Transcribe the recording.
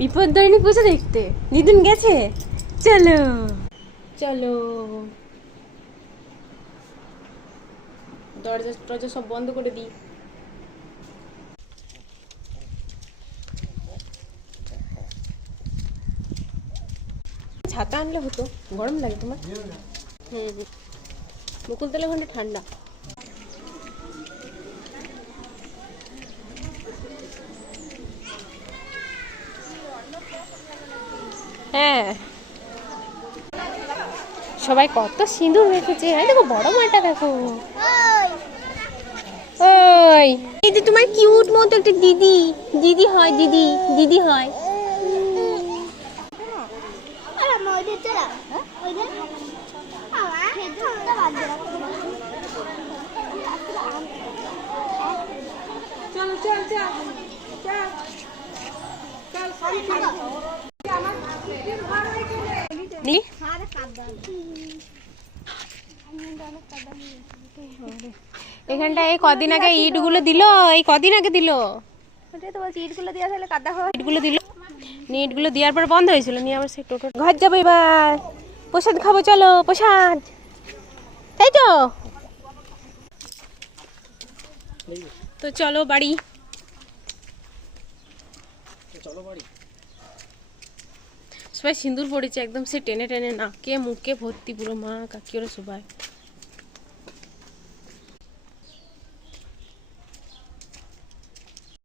বিপদদারিণী পুজো দেখতে দিদুন গেছে। চলো চলো, দরজা টরজা সব বন্ধ করে দিই। ছাতা আনলে হতো, গরম লাগে তোমার? মুকুলতলা ওখানে ঠান্ডা। হ্যাঁ, সবাই কত সিঁদুর রেখেছে। এই দেখো বড় মাটা দেখো। ওই এই যে তোমার কিউট মতো একটা দিদি, দিদি হয়, দিদি দিদি হয়। চল চল চল এখানটা এই কদিন আগে ইটগুলো দিল, এই কদিন আগে দিল। ওটাই তো বলছি, ইটগুলো দেওয়া তাহলে কাদা হয়। ইটগুলো দিল, নিয়ে ইটগুলো দেওয়ার পর বন্ধ হয়েছিল, নিয়ে আবার সেই টোটো ঘর যাবো এবার। প্রসাদ খাবো, চলো প্রসাদ, তাই তো। তো চলো বাড়ি, সবাই সিঁদুর পড়েছে একদম, সে টেনে টেনে নাকে মুখে ভর্তি পুরো, মা কাকি ওরা সবাই।